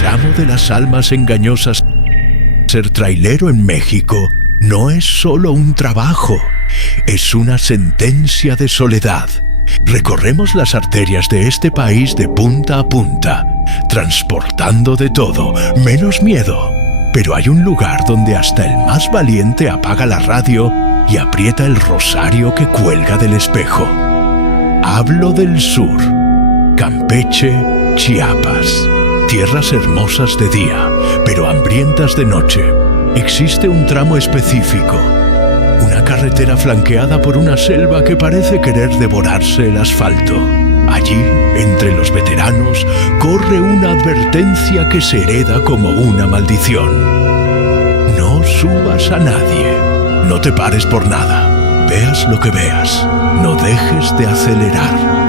tramo de las almas engañosas. Ser trailero en México no es solo un trabajo, es una sentencia de soledad. Recorremos las arterias de este país de punta a punta, transportando de todo, menos miedo. Pero hay un lugar donde hasta el más valiente apaga la radio y aprieta el rosario que cuelga del espejo. Hablo del sur, Campeche, Chiapas. Tierras hermosas de día, pero hambrientas de noche. Existe un tramo específico, una carretera flanqueada por una selva que parece querer devorarse el asfalto. Allí, entre los veteranos, corre una advertencia que se hereda como una maldición. No subas a nadie, no te pares por nada, veas lo que veas, no dejes de acelerar.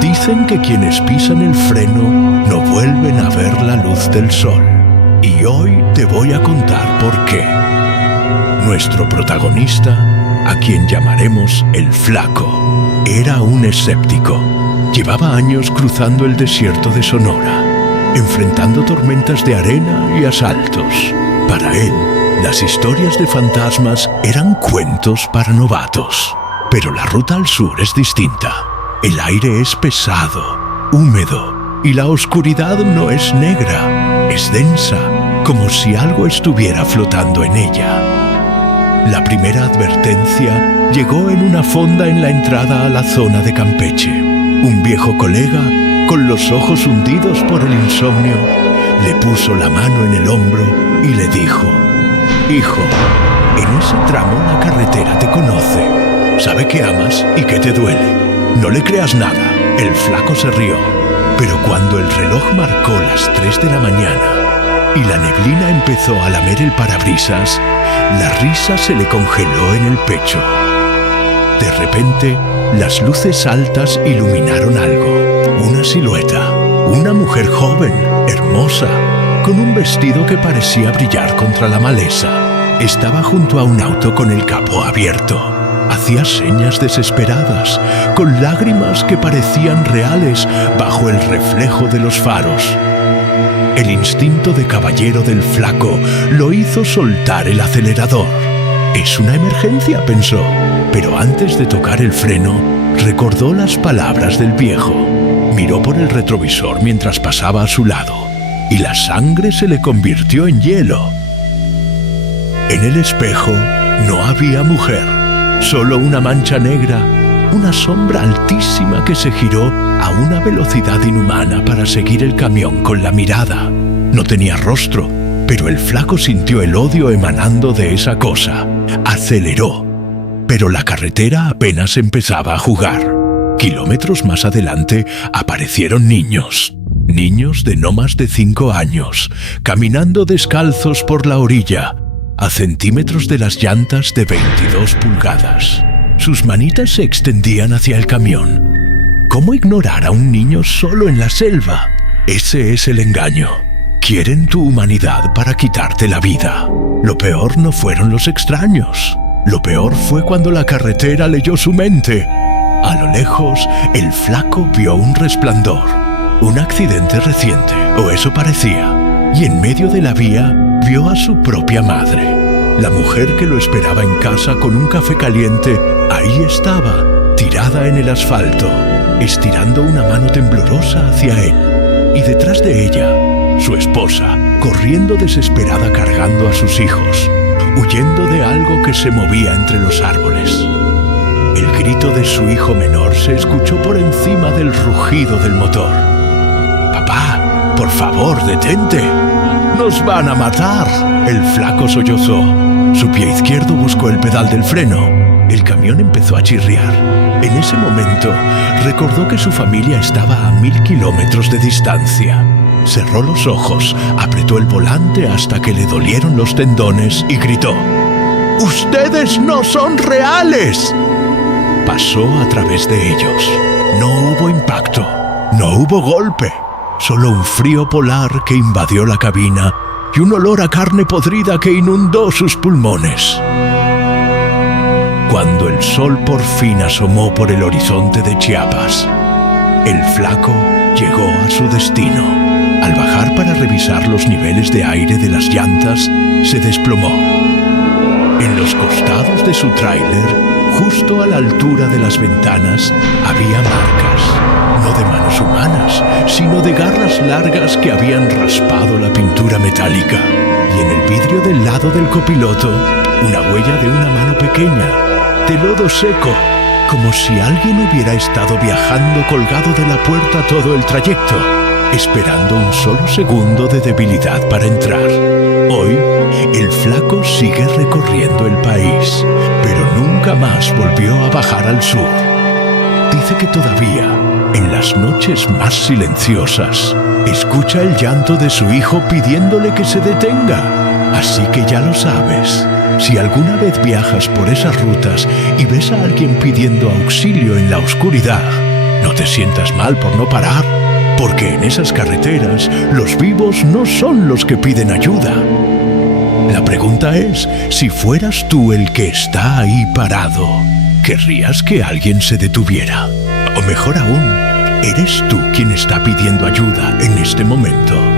Dicen que quienes pisan el freno no vuelven a ver la luz del sol. Y hoy te voy a contar por qué. Nuestro protagonista, a quien llamaremos el Flaco, era un escéptico. Llevaba años cruzando el desierto de Sonora, enfrentando tormentas de arena y asaltos. Para él, las historias de fantasmas eran cuentos para novatos. Pero la ruta al sur es distinta. El aire es pesado, húmedo, y la oscuridad no es negra, es densa, como si algo estuviera flotando en ella. La primera advertencia llegó en una fonda en la entrada a la zona de Campeche. Un viejo colega, con los ojos hundidos por el insomnio, le puso la mano en el hombro y le dijo: «Hijo, en ese tramo la carretera te conoce, sabe que amas y que te duele. No le creas nada». El Flaco se rió, pero cuando el reloj marcó las 3 de la mañana y la neblina empezó a lamer el parabrisas, la risa se le congeló en el pecho. De repente, las luces altas iluminaron algo, una silueta, una mujer joven, hermosa, con un vestido que parecía brillar contra la maleza. Estaba junto a un auto con el capó abierto. Hacía señas desesperadas, con lágrimas que parecían reales bajo el reflejo de los faros. El instinto de caballero del Flaco lo hizo soltar el acelerador. «Es una emergencia», pensó, pero antes de tocar el freno, recordó las palabras del viejo. Miró por el retrovisor mientras pasaba a su lado, y la sangre se le convirtió en hielo. En el espejo no había mujer. Solo una mancha negra, una sombra altísima que se giró a una velocidad inhumana para seguir el camión con la mirada. No tenía rostro, pero el Flaco sintió el odio emanando de esa cosa. Aceleró, pero la carretera apenas empezaba a jugar. Kilómetros más adelante aparecieron niños. Niños de no más de 5 años, caminando descalzos por la orilla, a centímetros de las llantas de 22 pulgadas. Sus manitas se extendían hacia el camión. ¿Cómo ignorar a un niño solo en la selva? Ese es el engaño. Quieren tu humanidad para quitarte la vida. Lo peor no fueron los extraños. Lo peor fue cuando la carretera leyó su mente. A lo lejos, el Flaco vio un resplandor. Un accidente reciente, o eso parecía. Y en medio de la vía, vio a su propia madre. La mujer que lo esperaba en casa con un café caliente, ahí estaba, tirada en el asfalto, estirando una mano temblorosa hacia él. Y detrás de ella, su esposa, corriendo desesperada cargando a sus hijos, huyendo de algo que se movía entre los árboles. El grito de su hijo menor se escuchó por encima del rugido del motor. «Papá, por favor, detente. ¡Nos van a matar!». El Flaco sollozó. Su pie izquierdo buscó el pedal del freno. El camión empezó a chirriar. En ese momento, recordó que su familia estaba a 1000 kilómetros de distancia. Cerró los ojos, apretó el volante hasta que le dolieron los tendones y gritó: «¡Ustedes no son reales!». Pasó a través de ellos. No hubo impacto, no hubo golpe. Solo un frío polar que invadió la cabina y un olor a carne podrida que inundó sus pulmones. Cuando el sol por fin asomó por el horizonte de Chiapas, el Flaco llegó a su destino. Al bajar para revisar los niveles de aire de las llantas, se desplomó. En los costados de su tráiler, justo a la altura de las ventanas, había marcas, no de manos humanas, sino de garras largas que habían raspado la pintura metálica. Y en el vidrio del lado del copiloto, una huella de una mano pequeña, de lodo seco, como si alguien hubiera estado viajando colgado de la puerta todo el trayecto, esperando un solo segundo de debilidad para entrar. Hoy, el flaco sigue recorriendo el país, pero nunca más volvió a bajar al sur. Dice que todavía, en las noches más silenciosas, escucha el llanto de su hijo pidiéndole que se detenga. Así que ya lo sabes. Si alguna vez viajas por esas rutas y ves a alguien pidiendo auxilio en la oscuridad, no te sientas mal por no parar, porque en esas carreteras los vivos no son los que piden ayuda. La pregunta es, si fueras tú el que está ahí parado, ¿querrías que alguien se detuviera? O mejor aún, ¿eres tú quien está pidiendo ayuda en este momento?